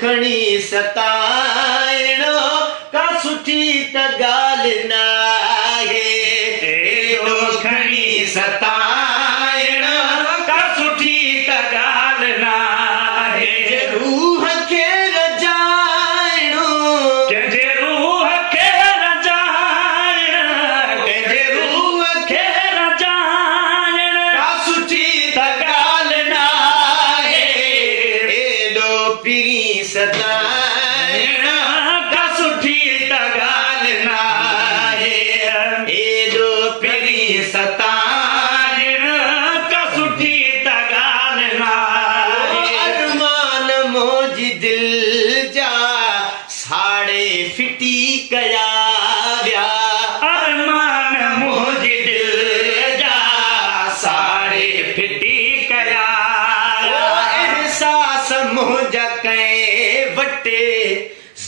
खणी सताइणो का सुठी त ॻाल्हि न आहे। एॾो खणी सताइणो का सुठी त ॻाल्हि न आहे। रूह खे रजाइणो कंहिंजे रूह खे रजाइणो कंहिंजे रूह खे रजाइणो का सुठी त ॻाल्हि न आहे। एॾो पीरी सताइणो का सुठी त ॻाल्हि न आहे। एॾो पीरी सताइणो का सुठी त ॻाल्हि न आहे। अरमान मुंहिंजी दिलि जा साड़े फिटी कया विया। अरमान मुंहिंजी दिलि जा साड़े फिटी कया विया। एहसास मुंहिंजा कंहिं वटे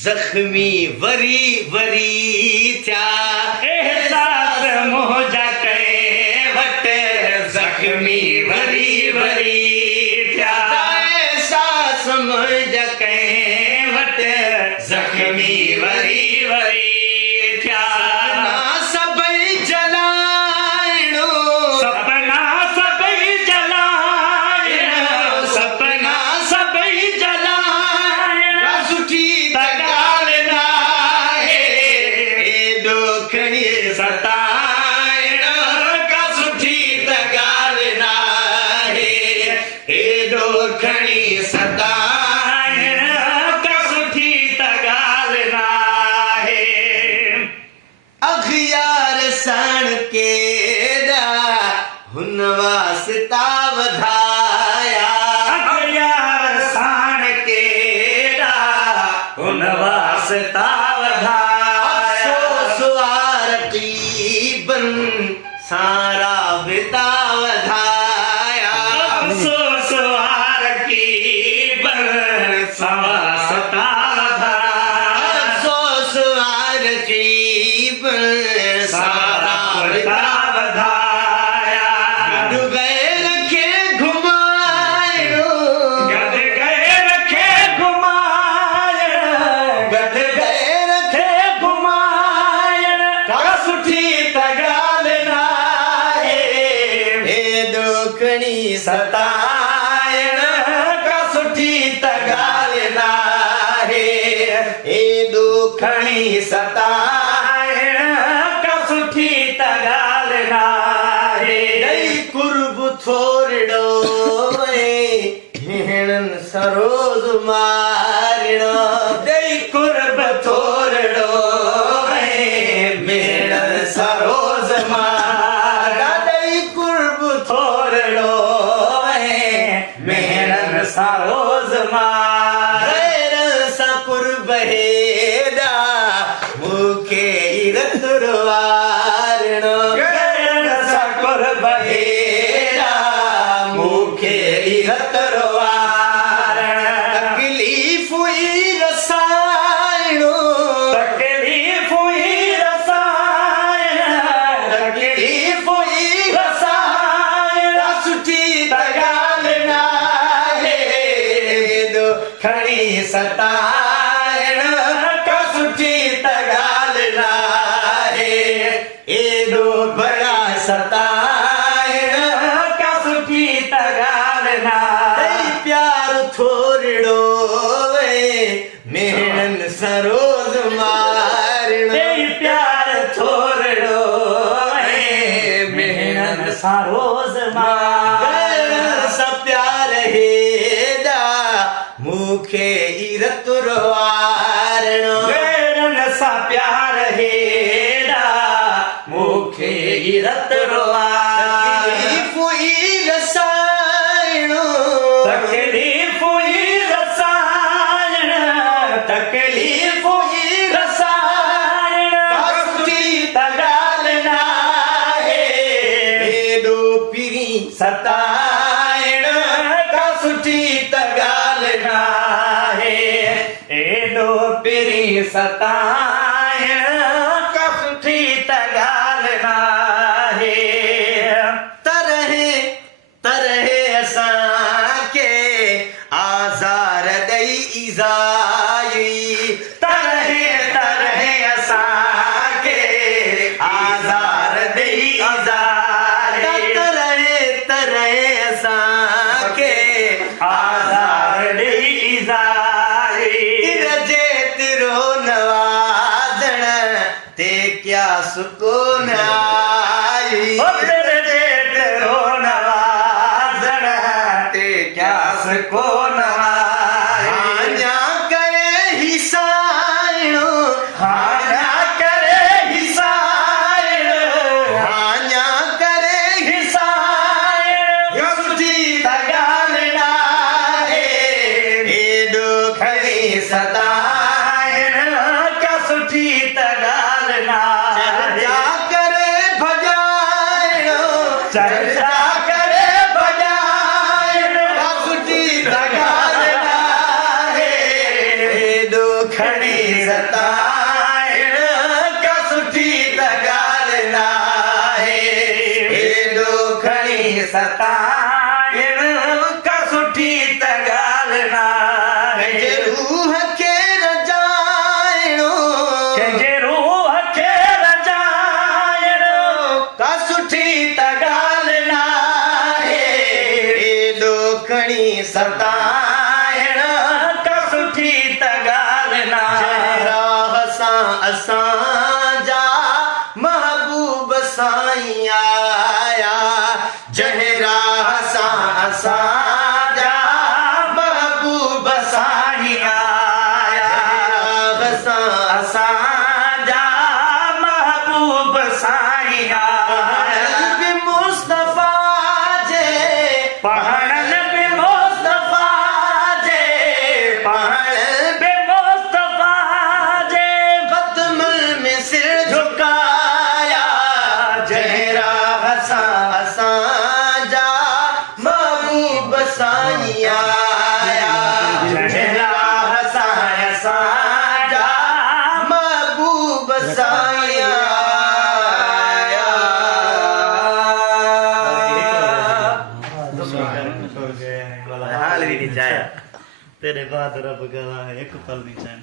ज़ख़्मी वरी वरी थिया। एहसास मुंहिंजा कंहिं वटे ज़ख़्मी वरी वरी थिया। एहसास मुंहिंजा कंहिं वटे ज़ख़्मी वरी वरी थिया। सभई जलाइणो सपना सभई जलाइणो सपना सभई जलाइणो का सुठी त ॻाल्हि न आहे। एॾो खणी सताइणो का सुठी त ॻाल्हि न आहे। एॾो खणी सताइणो का सुठी त ॻाल्हि न आहे। अखियार साण केॾा हुन वास्ता वधाया। अखियार साण केॾा हुन वास्ता वधाया। अफ़सोस वार क़ीबन सारा विता वधाया। अफ़सोस वार क़ीबन सारा वधाया। अफ़सोस वार क़ीबन सारा विता वधाया। गॾु गैर खे घुमाइणो गॾु गैर खे घुमाइणो गॾु गैर खे घुमाइणो का सुठी त ॻाल्हि न आहे। एॾो खणी सताइणो का सुठी त ॻाल्हि न आहे। एॾो खणी सताइणो का सुठी त ॻाल्हि न आहे। ॾेई कुर्ब थोरड़ो भेणनि सां रोज़ मारिणो। ॾेई कुर्ब थोरड़ो भेणनि सां रोज़ मारिणो। ॾेई कुर्ब थोरड़ो भेणनि सां रोज़ मारिणो। गैरनि सां कुर्ब हेॾा मूंखे इरत वारिणो। गैरनि सां कुर्ब हेॾा मूंखे इरत वारिणो। तकलीफ़ ई रसाइणो तकलीफ़ ई रसाइणो तकलीफ़ ई रसाइणो सुठी त ॻाल्हि न आहे। एॾो खणी सताइणो का सुठी त ॻाल्हि न आहे। एॾो भला सताइणो का सुठी त ॻाल्हि न आहे। प्यार थोरड़ो भेणनि सां रोज़ मारिणो। प्यार थोरड़ो भेणनि सां रोज़ मारिणो। सां प्यार हेॾा मूंखे इरत वारिणो। भेणनि सां प्यार हेॾा मूंखे इरत तकलीफ़ ई रसाइणो तकलीफ़ ई रसाइणो तकलीफ़ ई रसाइणो का सुठी त ॻाल्हि न आहे। एॾो पीरी सताइणो का सुठी त ॻाल्हि न आहे। एॾो पीरी सताइणो का सुठी त ॻाल्हि न आहे। तरह तरह असांखे आज़ार ॾेई ईज़ाई तरह तरह असांखे आज़ार ॾेई ईज़ाई तरह तरह असांखे आज़ार ॾेई ईज़ाई रजे तिरो नवाज़ण ते क्या सुकून आई रजे तिरो नवाज़ण ते क्या सुकून आई हाञा करे हिसाइणो हाञा करे हिसाइणो हाञा करे हिसाइणो सुठी त ॻाल्हि नाहे हेॾो खणी सताइण का सुठी त ॻाल्हि नाहे चर्चा करे भॼाइणो चर्चा करे भॼाइणो का सुठी त ॻाल्हि नाहे हेॾो खणी सताइण का सुठी त ॻाल्हि नाहे हेॾो खणी सताइण का सुठी त ॻाल्हि नाहे रूह खे रजाइणो कंहिंजे रूह खे रजाइणो का सुठी त ॻाल्हि नाहे हेॾो खणी सताइण का सुठी त ॻाल्हि नाहे राह सां असांजा महबूब साईं आया जंहिं राह सां असांजा महबूब साईं आया राह सां असांजा महबूब साईं आया बि मुस्तफ़ा जे पढ़ण बि मुस्तफ़ा जे पढ़ण बि मुस्तफ़ा जे ख़त्मुल में सिर झुकाया जंहिं राह सां असांजा महबूब साईं आया जंहिं राह सां असांजा महबूब साईं आया हाल भी नहीं चाहे तेरे बाद रब गवाह एक पल नहीं चाहे